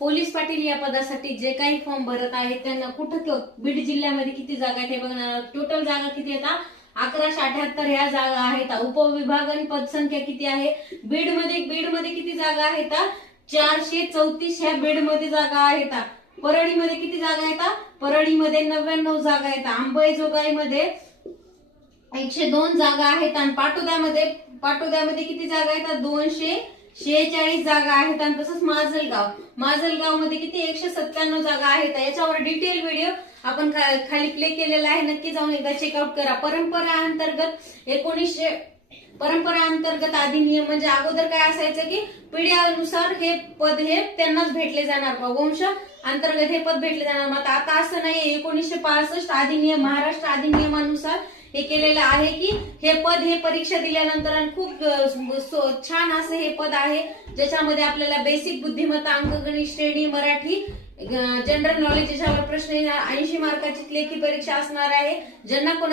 Police Patil या पदासाठी जे काही फॉर्म भरत आहेत त्यांना कुठं बीड जिल्ह्यामध्ये किती जागा आहेत हे बघणार. टोटल जागा किती येतात? 1178 ह्या जागा आहेत. उपविभाग आणि पदसंख्या किती आहे? बीडमध्ये किती जागा आहेत? 434 ह्या बीडमध्ये जागा आहेत. परळीमध्ये किती जागा आहेत? परळीमध्ये 99 जागा आहेत. अंबेजोगाईमध्ये 102 जागा आहेत. आणि पाटोद्यामध्ये किती जागा आहेत? 246 जागा आहेत. आणि तसंच माजलगाव मध्ये किती? 197 जागा आहेत. याच्यावर डिटेल व्हिडिओ आपण खाली प्ले केलेला आहे, नक्की जाऊन एकदा चेकआउट करा. परंपरा अंतर्गत अधिनियम म्हणजे अगोदर काय असायचं की पिढ्यानुसार हे पद हे त्यांनाच भेटले जाणार, वंश अंतर्गत हे पद भेटले जाणार. मग आता असं नाही. 1965 अधिनियम, महाराष्ट्र अधिनियमानुसार हे केलेलं आहे की हे पद हे परीक्षा दिल्यानंतर आणि खूप छान असं हे पद आहे ज्याच्यामध्ये आपल्याला बेसिक बुद्धिमत्ता, अंकगणित, श्रेणी, मराठी, जनरल नॉलेज याच्यावर प्रश्न 80 मार्काची लेखी परीक्षा असणार आहे. ज्यांना कोणाला